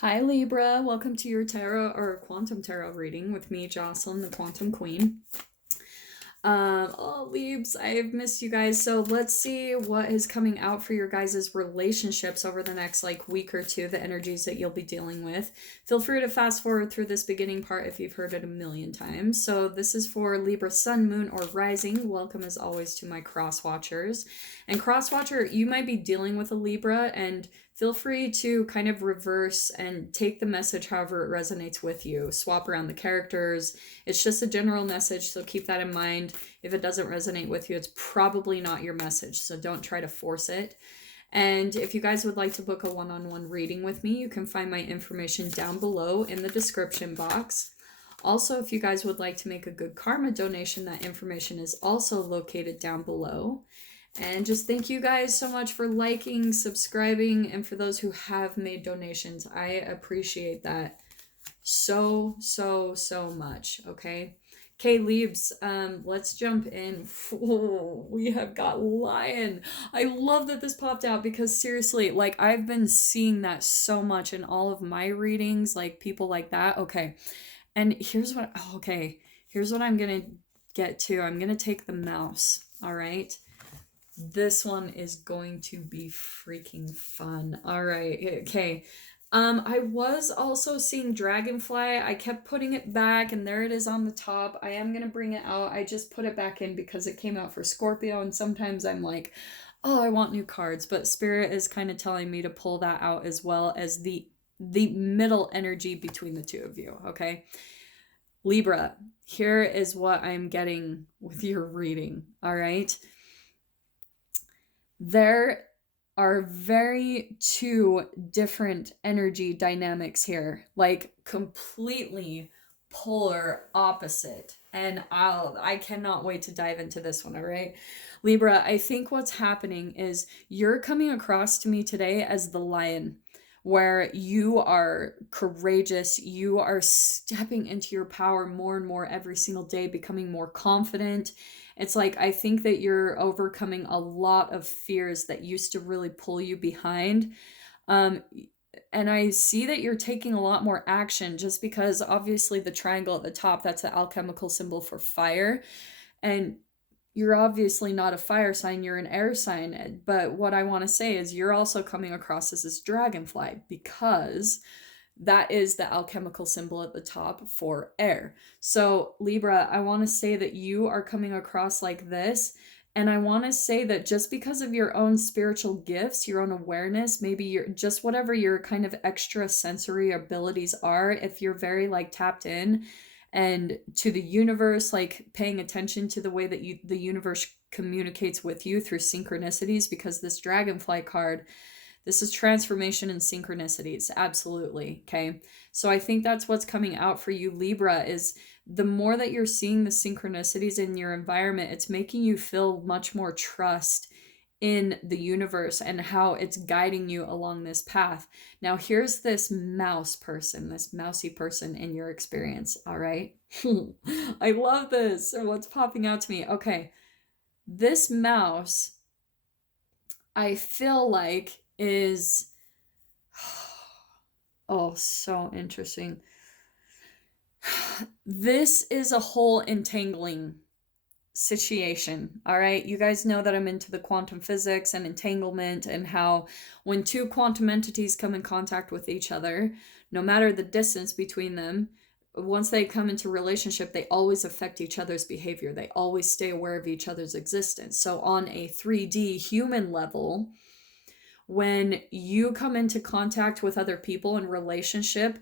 Hi Libra, welcome to your tarot or quantum tarot reading with me, Jocelyn, the Quantum Queen. Oh, Libs, I've missed you guys. So let's see what is coming out for your guys' relationships over the next week or two, the energies that you'll be dealing with. Feel free to fast forward through this beginning part if you've heard it a million times. So this is for Libra Sun, Moon, or Rising. Welcome as always to my cross watchers. And cross watcher, you might be dealing with a Libra, and feel free to kind of reverse and take the message however it resonates with you. Swap around the characters. It's just a general message, so keep that in mind. If it doesn't resonate with you, it's probably not your message, so don't try to force it. And if you guys would like to book a one-on-one reading with me, you can find my information down below in the description box. Also, if you guys would like to make a good karma donation, that information is also located down below. And just thank you guys so much for liking, subscribing, and for those who have made donations. I appreciate that so much, okay? Okay, Leaves, let's jump in. Oh, we have got Lion. I love that this popped out because seriously, I've been seeing that so much in all of my readings, people like that. Okay, and here's what I'm gonna get to. I'm gonna take the mouse, all right? This one is going to be freaking fun. All right. Okay. I was also seeing Dragonfly. I kept putting it back and there it is on the top. I am going to bring it out. I just put it back in because it came out for Scorpio, and sometimes I'm like, oh, I want new cards, but Spirit is kind of telling me to pull that out as well as the middle energy between the two of you, okay? Libra, here is what I'm getting with your reading, all right? There are very two different energy dynamics here, completely polar opposite. And I cannot wait to dive into this one, all right? Libra, I think what's happening is you're coming across to me today as the lion, where you are courageous, you are stepping into your power more and more every single day, becoming more confident. It's I think that you're overcoming a lot of fears that used to really pull you behind. And I see that you're taking a lot more action just because obviously the triangle at the top, that's the alchemical symbol for fire. And you're obviously not a fire sign, you're an air sign. But what I want to say is you're also coming across as this dragonfly because that is the alchemical symbol at the top for air. So Libra, I want to say that you are coming across like this. And I want to say that just because of your own spiritual gifts, your own awareness, maybe you're just whatever your kind of extra sensory abilities are, if you're very tapped in and to the universe, paying attention to the way that the universe communicates with you through synchronicities, because this dragonfly card, this is transformation and synchronicities, absolutely, okay? So I think that's what's coming out for you, Libra, is the more that you're seeing the synchronicities in your environment, it's making you feel much more trust in the universe and how it's guiding you along this path. Now, here's this mouse person, this mousy person in your experience, all right? I love this, or what's popping out to me. Okay, this mouse, I feel like is, oh, so interesting. This is a whole entangling situation, all right? You guys know that I'm into the quantum physics and entanglement, and how when two quantum entities come in contact with each other, no matter the distance between them, once they come into relationship, they always affect each other's behavior. They always stay aware of each other's existence. So on a 3D human level, when you come into contact with other people in relationship,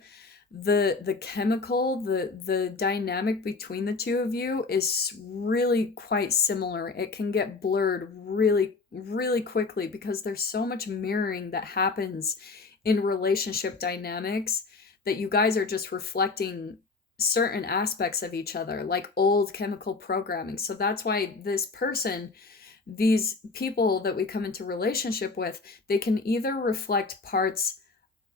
the chemical, the dynamic between the two of you is really quite similar. It can get blurred really quickly because there's so much mirroring that happens in relationship dynamics that you guys are just reflecting certain aspects of each other, like old chemical programming. So that's why this person, these people that we come into relationship with, they can either reflect parts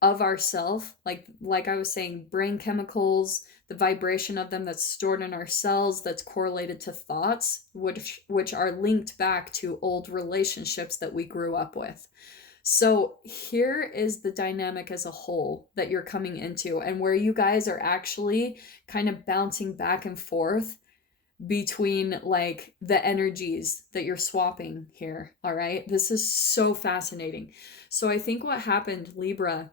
of ourself, like I was saying, brain chemicals, the vibration of them that's stored in our cells, that's correlated to thoughts, which are linked back to old relationships that we grew up with. So here is the dynamic as a whole that you're coming into, and where you guys are actually kind of bouncing back and forth between like the energies that you're swapping here. All right. This is so fascinating. So I think what happened, Libra,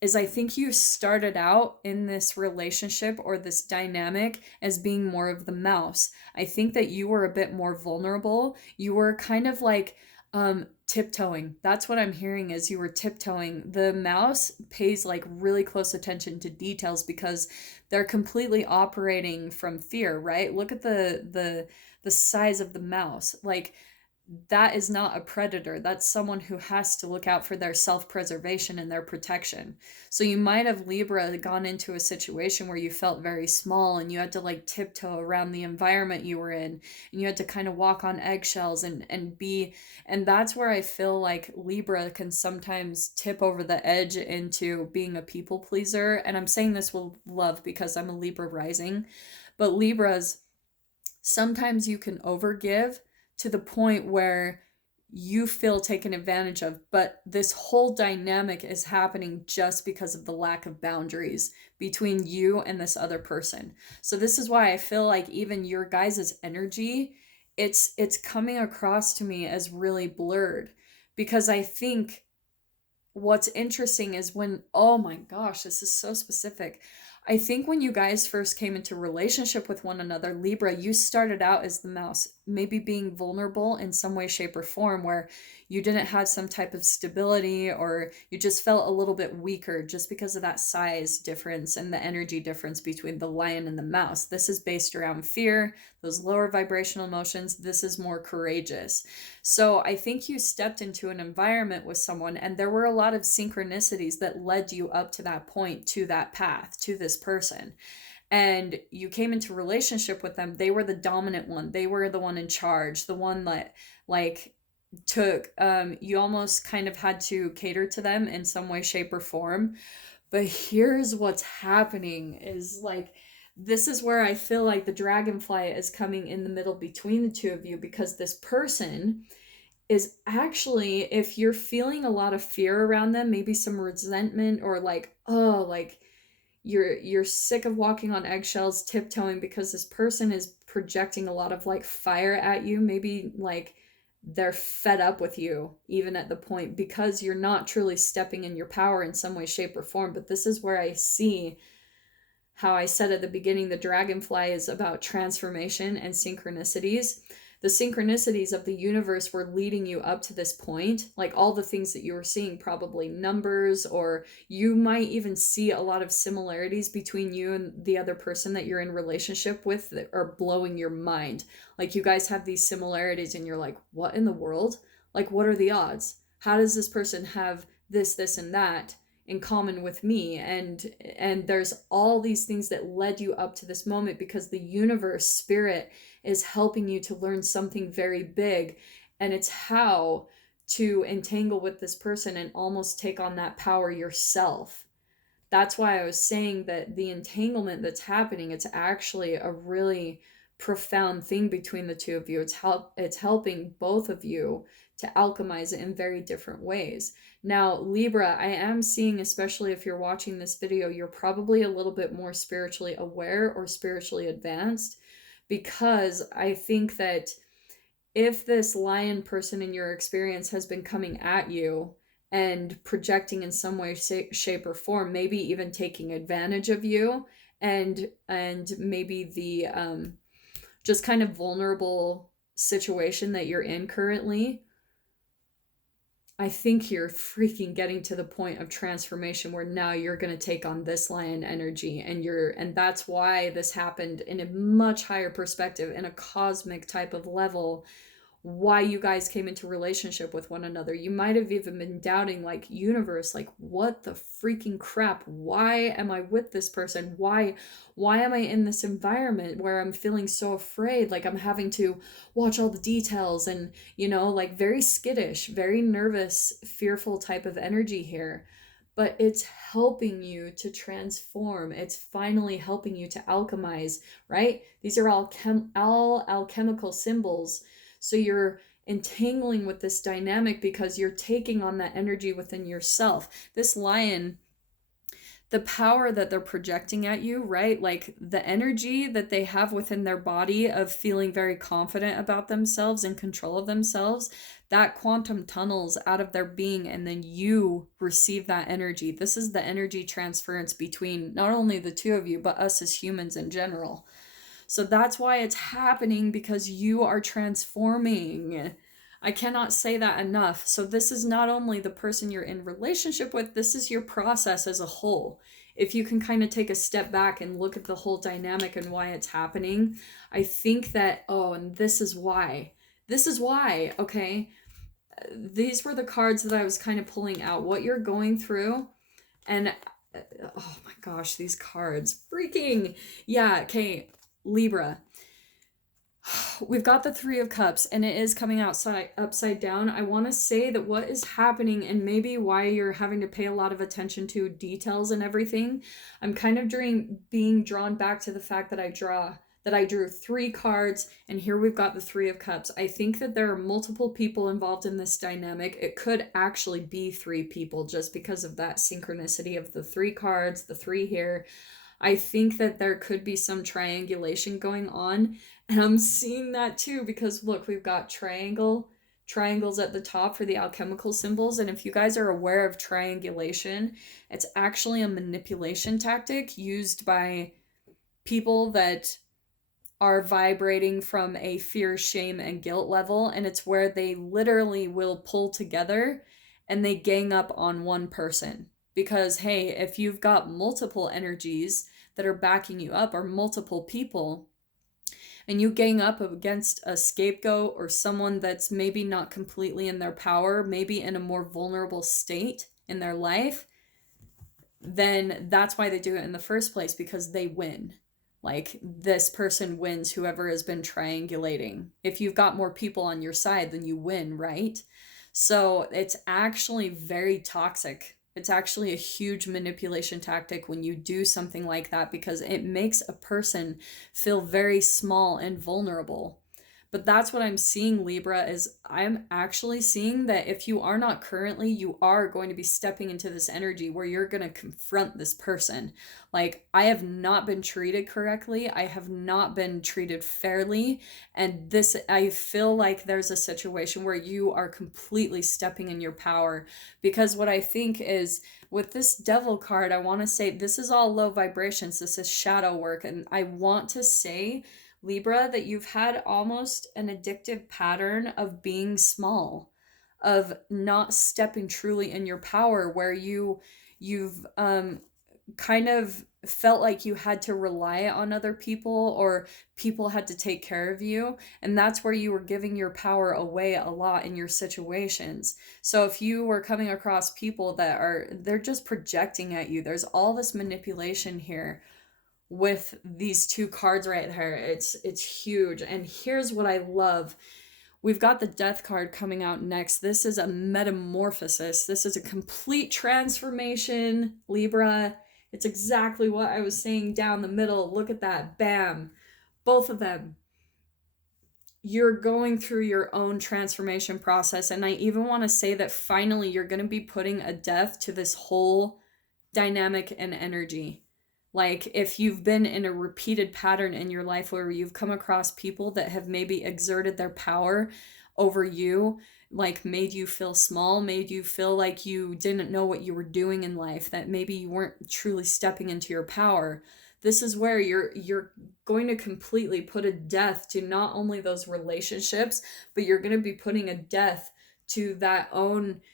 is I think you started out in this relationship or this dynamic as being more of the mouse. I think that you were a bit more vulnerable. You were kind of like tiptoeing. That's what I'm hearing, is you were tiptoeing. The mouse pays like really close attention to details because they're completely operating from fear, right? Look at the size of the mouse. Like, that is not a predator. That's someone who has to look out for their self-preservation and their protection. So you might have, Libra, gone into a situation where you felt very small and you had to like tiptoe around the environment you were in, and you had to kind of walk on eggshells and be, and that's where I feel like Libra can sometimes tip over the edge into being a people pleaser. And I'm saying this with love because I'm a Libra rising, but Libras, sometimes you can overgive to the point where you feel taken advantage of, but this whole dynamic is happening just because of the lack of boundaries between you and this other person. So this is why I feel like even your guys' energy, it's coming across to me as really blurred, because I think what's interesting is when, oh my gosh, this is so specific. I think when you guys first came into relationship with one another, Libra, you started out as the mouse, maybe being vulnerable in some way, shape, or form, where you didn't have some type of stability, or you just felt a little bit weaker just because of that size difference and the energy difference between the lion and the mouse. This is based around fear, those lower vibrational emotions. This is more courageous. So I think you stepped into an environment with someone, and there were a lot of synchronicities that led you up to that point, to that path, to this person. And you came into relationship with them. They were the dominant one. They were the one in charge, the one that like took, you almost kind of had to cater to them in some way, shape, or form. But here's what's happening is like, this is where I feel like the dragonfly is coming in the middle between the two of you, because this person is actually, if you're feeling a lot of fear around them, maybe some resentment, or like, oh, like you're sick of walking on eggshells, tiptoeing, because this person is projecting a lot of like fire at you. Maybe like they're fed up with you, even at the point, because you're not truly stepping in your power in some way, shape, or form. But this is where I see how I said at the beginning, the dragonfly is about transformation and synchronicities. The synchronicities of the universe were leading you up to this point, like all the things that you were seeing, probably numbers, or you might even see a lot of similarities between you and the other person that you're in relationship with that are blowing your mind. Like you guys have these similarities and you're like, what in the world? Like, what are the odds? How does this person have this, and that in common with me? And there's all these things that led you up to this moment, because the universe, spirit, is helping you to learn something very big, and it's how to entangle with this person and almost take on that power yourself. That's why I was saying that the entanglement that's happening, it's actually a really profound thing between the two of you. It's helping both of you to alchemize it in very different ways. Now, Libra, I am seeing, especially if you're watching this video, you're probably a little bit more spiritually aware or spiritually advanced, because I think that if this lion person in your experience has been coming at you and projecting in some way, shape, or form, maybe even taking advantage of you, and maybe the just kind of vulnerable situation that you're in currently, I think you're freaking getting to the point of transformation where now you're going to take on this lion energy, and that's why this happened in a much higher perspective, in a cosmic type of level, why you guys came into relationship with one another. You might have even been doubting, like, universe, like, what the freaking crap? Why am I with this person? Why am I in this environment where I'm feeling so afraid? Like, I'm having to watch all the details and, like, very skittish, very nervous, fearful type of energy here. But it's helping you to transform. It's finally helping you to alchemize, right? These are all alchemical symbols. So you're entangling with this dynamic because you're taking on that energy within yourself. This lion, the power that they're projecting at you, right? Like the energy that they have within their body of feeling very confident about themselves and control of themselves, that quantum tunnels out of their being, and then you receive that energy. This is the energy transference between not only the two of you, but us as humans in general. So that's why it's happening, because you are transforming. I cannot say that enough. So this is not only the person you're in relationship with, this is your process as a whole. If you can kind of take a step back and look at the whole dynamic and why it's happening, I think that, oh, and this is why. This is why, okay? These were the cards that I was kind of pulling out. What you're going through, and oh my gosh, these cards. Freaking, yeah, okay, Libra. We've got the Three of Cups, and it is coming upside down. I want to say that what is happening, and maybe why you're having to pay a lot of attention to details and everything, I'm kind of being drawn back to the fact that I drew 3 cards, and here we've got the Three of Cups. I think that there are multiple people involved in this dynamic. It could actually be 3 people just because of that synchronicity of the 3 cards, the 3 here. I think that there could be some triangulation going on, and I'm seeing that too because look, we've got triangles at the top for the alchemical symbols, and if you guys are aware of triangulation, it's actually a manipulation tactic used by people that are vibrating from a fear, shame, and guilt level, and it's where they literally will pull together and they gang up on one person. Because, hey, if you've got multiple energies that are backing you up, or multiple people, and you gang up against a scapegoat or someone that's maybe not completely in their power, maybe in a more vulnerable state in their life, then that's why they do it in the first place, because they win. Like, this person wins, whoever has been triangulating. If you've got more people on your side, then you win, right? So it's actually very toxic. It's actually a huge manipulation tactic when you do something like that, because it makes a person feel very small and vulnerable. But that's what I'm seeing, Libra, is I'm actually seeing that if you are not currently, you are going to be stepping into this energy where you're going to confront this person. Like, I have not been treated correctly. I have not been treated fairly. And this, I feel like there's a situation where you are completely stepping in your power. Because what I think is, with this devil card, I want to say this is all low vibrations. This is shadow work. And I want to say, Libra, that you've had almost an addictive pattern of being small, of not stepping truly in your power, where you've kind of felt like you had to rely on other people, or people had to take care of you, and that's where you were giving your power away a lot in your situations. So if you were coming across people that they're just projecting at you, there's all this manipulation here with these 2 cards right here. It's huge. And here's what I love. We've got the Death card coming out next. This is a metamorphosis. This is a complete transformation, Libra. It's exactly what I was saying down the middle. Look at that. Bam. Both of them. You're going through your own transformation process. And I even want to say that finally you're going to be putting a death to this whole dynamic and energy. Like, if you've been in a repeated pattern in your life where you've come across people that have maybe exerted their power over you, like made you feel small, made you feel like you didn't know what you were doing in life, that maybe you weren't truly stepping into your power, this is where you're going to completely put a death to not only those relationships, but you're going to be putting a death to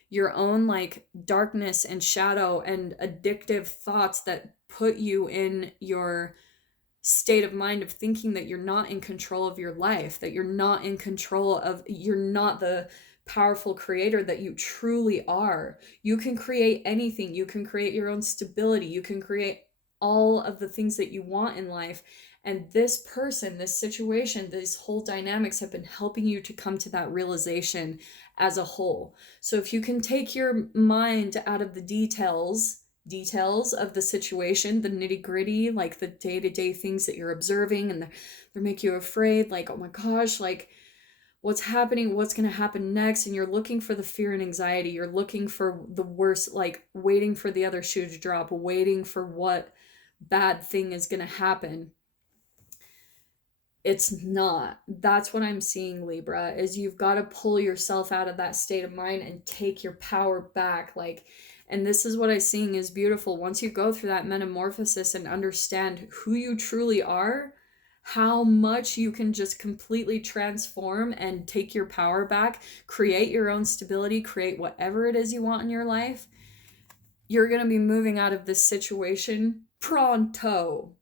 your own like darkness and shadow and addictive thoughts that put you in your state of mind of thinking that you're not in control of your life, that you're not the powerful creator that you truly are. You can create anything. You can create your own stability. You can create all of the things that you want in life. And this person, this situation, these whole dynamics have been helping you to come to that realization as a whole. So if you can take your mind out of the details of the situation, the nitty-gritty, like the day-to-day things that you're observing, and they make you afraid, like, oh my gosh, like, what's happening, what's going to happen next, and you're looking for the fear and anxiety. You're looking for the worst, like waiting for the other shoe to drop, waiting for what bad thing is going to happen. It's not. That's what I'm seeing, Libra, is you've got to pull yourself out of that state of mind and take your power back. Like, and this is what I'm seeing is beautiful. Once you go through that metamorphosis and understand who you truly are, how much you can just completely transform and take your power back, create your own stability, create whatever it is you want in your life, you're going to be moving out of this situation pronto.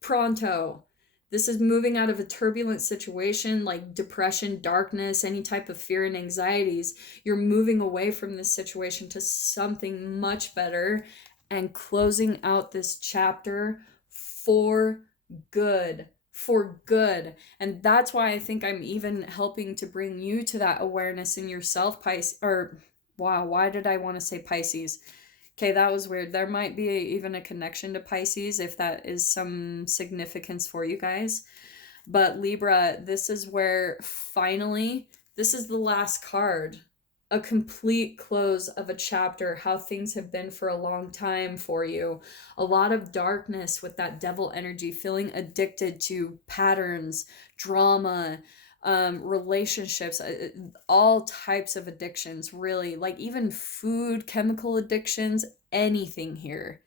Pronto. This is moving out of a turbulent situation like depression, darkness, any type of fear and anxieties. You're moving away from this situation to something much better and closing out this chapter for good. For good. And that's why I think I'm even helping to bring you to that awareness in yourself, Pisces. Or, wow, why did I want to say Pisces? Okay, that was weird. There might be even a connection to Pisces if that is some significance for you guys. But Libra, this is where finally, this is the last card. A complete close of a chapter, how things have been for a long time for you. A lot of darkness with that devil energy, feeling addicted to patterns, drama, relationships, all types of addictions, really, like even food, chemical addictions, anything here.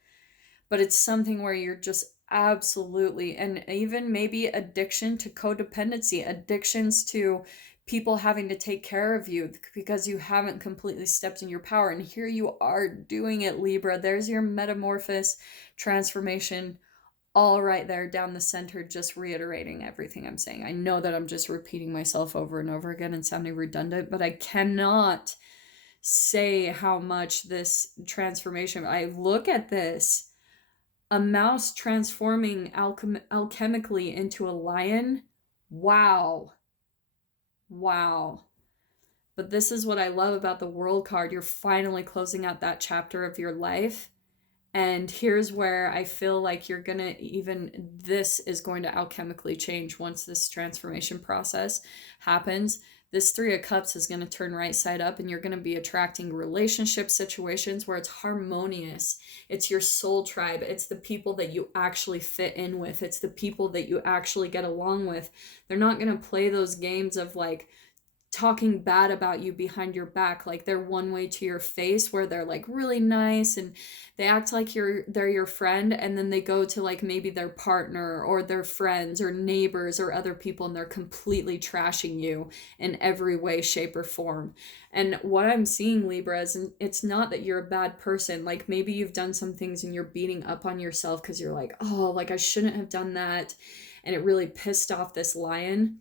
But it's something where you're just absolutely, and even maybe addiction to codependency, addictions to people having to take care of you because you haven't completely stepped in your power. And here you are doing it, Libra. There's your metamorphosis transformation, all right there down the center, just reiterating everything I'm saying. I know that I'm just repeating myself over and over again and sounding redundant, but I cannot say how much this transformation, I look at this, a mouse transforming alchemically into a lion. Wow. Wow. But this is what I love about the World card. You're finally closing out that chapter of your life. And here's where I feel like you're going to even, this is going to alchemically change once this transformation process happens. This Three of Cups is going to turn right side up and you're going to be attracting relationship situations where it's harmonious. It's your soul tribe. It's the people that you actually fit in with. It's the people that you actually get along with. They're not going to play those games of like, talking bad about you behind your back, like they're one way to your face, where they're like really nice and they act like they're your friend, and then they go to like maybe their partner or their friends or neighbors or other people and they're completely trashing you in every way, shape, or form. And what I'm seeing, Libra, is it's not that you're a bad person. Like maybe you've done some things and you're beating up on yourself because you're like, oh, like I shouldn't have done that, and it really pissed off this lion.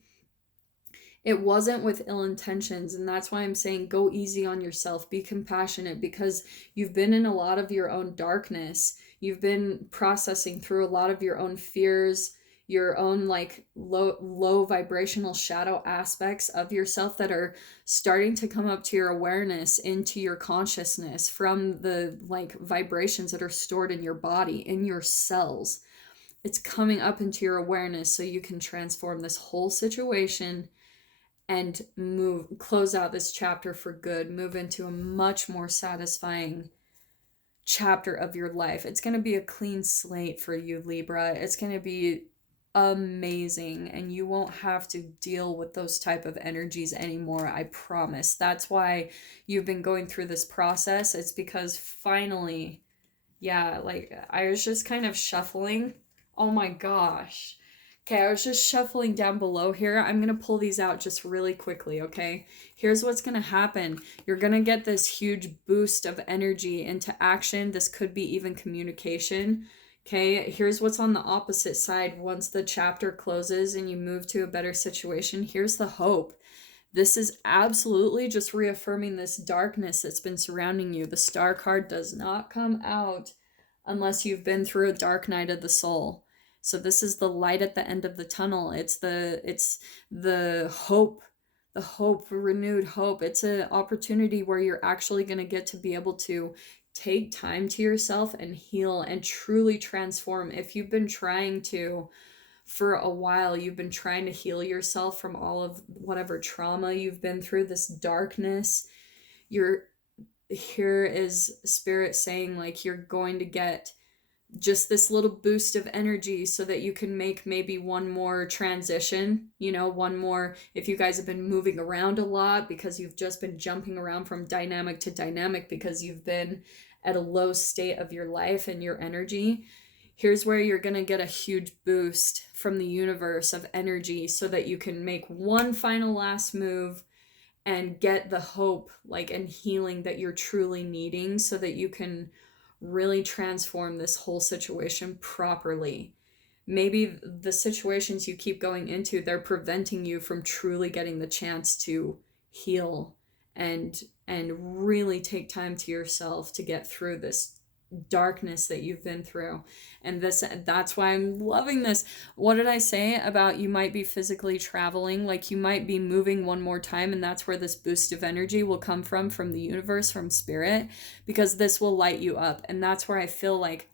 It wasn't with ill intentions, and that's why I'm saying go easy on yourself, be compassionate, because you've been in a lot of your own darkness. You've been processing through a lot of your own fears, your own like low vibrational shadow aspects of yourself that are starting to come up to your awareness, into your consciousness, from the like vibrations that are stored in your body, in your cells. It's coming up into your awareness so you can transform this whole situation and close out this chapter for good, move into a much more satisfying chapter of your life. It's going to be a clean slate for you, Libra. It's going to be amazing, and you won't have to deal with those type of energies anymore, I promise. That's why you've been going through this process. It's because finally, yeah, like I was just kind of shuffling. Oh my gosh. Okay, I was just shuffling down below here. I'm going to pull these out just really quickly, okay? Here's what's going to happen. You're going to get this huge boost of energy into action. This could be even communication, okay? Here's what's on the opposite side. Once the chapter closes and you move to a better situation, here's the hope. This is absolutely just reaffirming this darkness that's been surrounding you. The Star card does not come out unless you've been through a dark night of the soul. So this is the light at the end of the tunnel. It's the hope, renewed hope. It's an opportunity where you're actually going to get to be able to take time to yourself and heal and truly transform. If you've been trying to for a while you've been trying to heal yourself from all of whatever trauma you've been through, this darkness. You're here is spirit saying like you're going to get just this little boost of energy so that you can make maybe one more transition, one more, if you guys have been moving around a lot because you've just been jumping around from dynamic to dynamic because you've been at a low state of your life and your energy. Here's where you're going to get a huge boost from the universe of energy so that you can make one final last move and get the hope and healing that you're truly needing so that you can really transform this whole situation properly. Maybe the situations you keep going into, they're preventing you from truly getting the chance to heal and really take time to yourself to get through this darkness that you've been through. And that's why I'm loving this. What did I say about you might be physically traveling? Like you might be moving one more time, and that's where this boost of energy will come from the universe, from spirit, because this will light you up. And that's where I feel like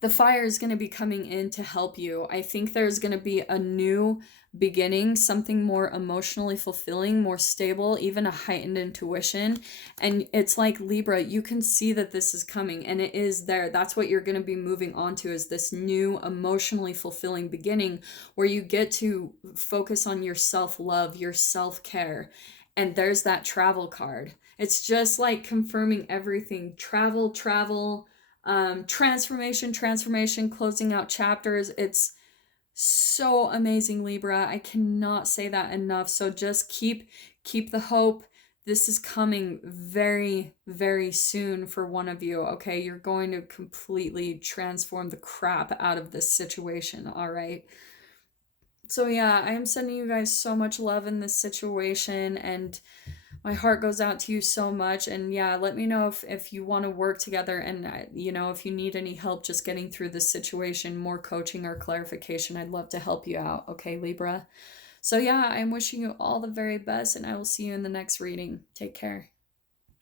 the fire is going to be coming in to help you. I think there's going to be a new beginning, something more emotionally fulfilling, more stable, even a heightened intuition. And it's like Libra, you can see that this is coming and it is there. That's what you're going to be moving on to, is this new emotionally fulfilling beginning where you get to focus on your self-love, your self-care. And there's that travel card. It's just like confirming everything. Travel, transformation, closing out chapters. It's so amazing, Libra. I cannot say that enough. So just keep the hope. This is coming very, very soon for one of you. Okay, you're going to completely transform the crap out of this situation. All right. So yeah, I am sending you guys so much love in this situation, and my heart goes out to you so much. And yeah, let me know if you want to work together, and if you need any help just getting through this situation, more coaching or clarification, I'd love to help you out. Okay, Libra. So yeah, I'm wishing you all the very best, and I will see you in the next reading. Take care.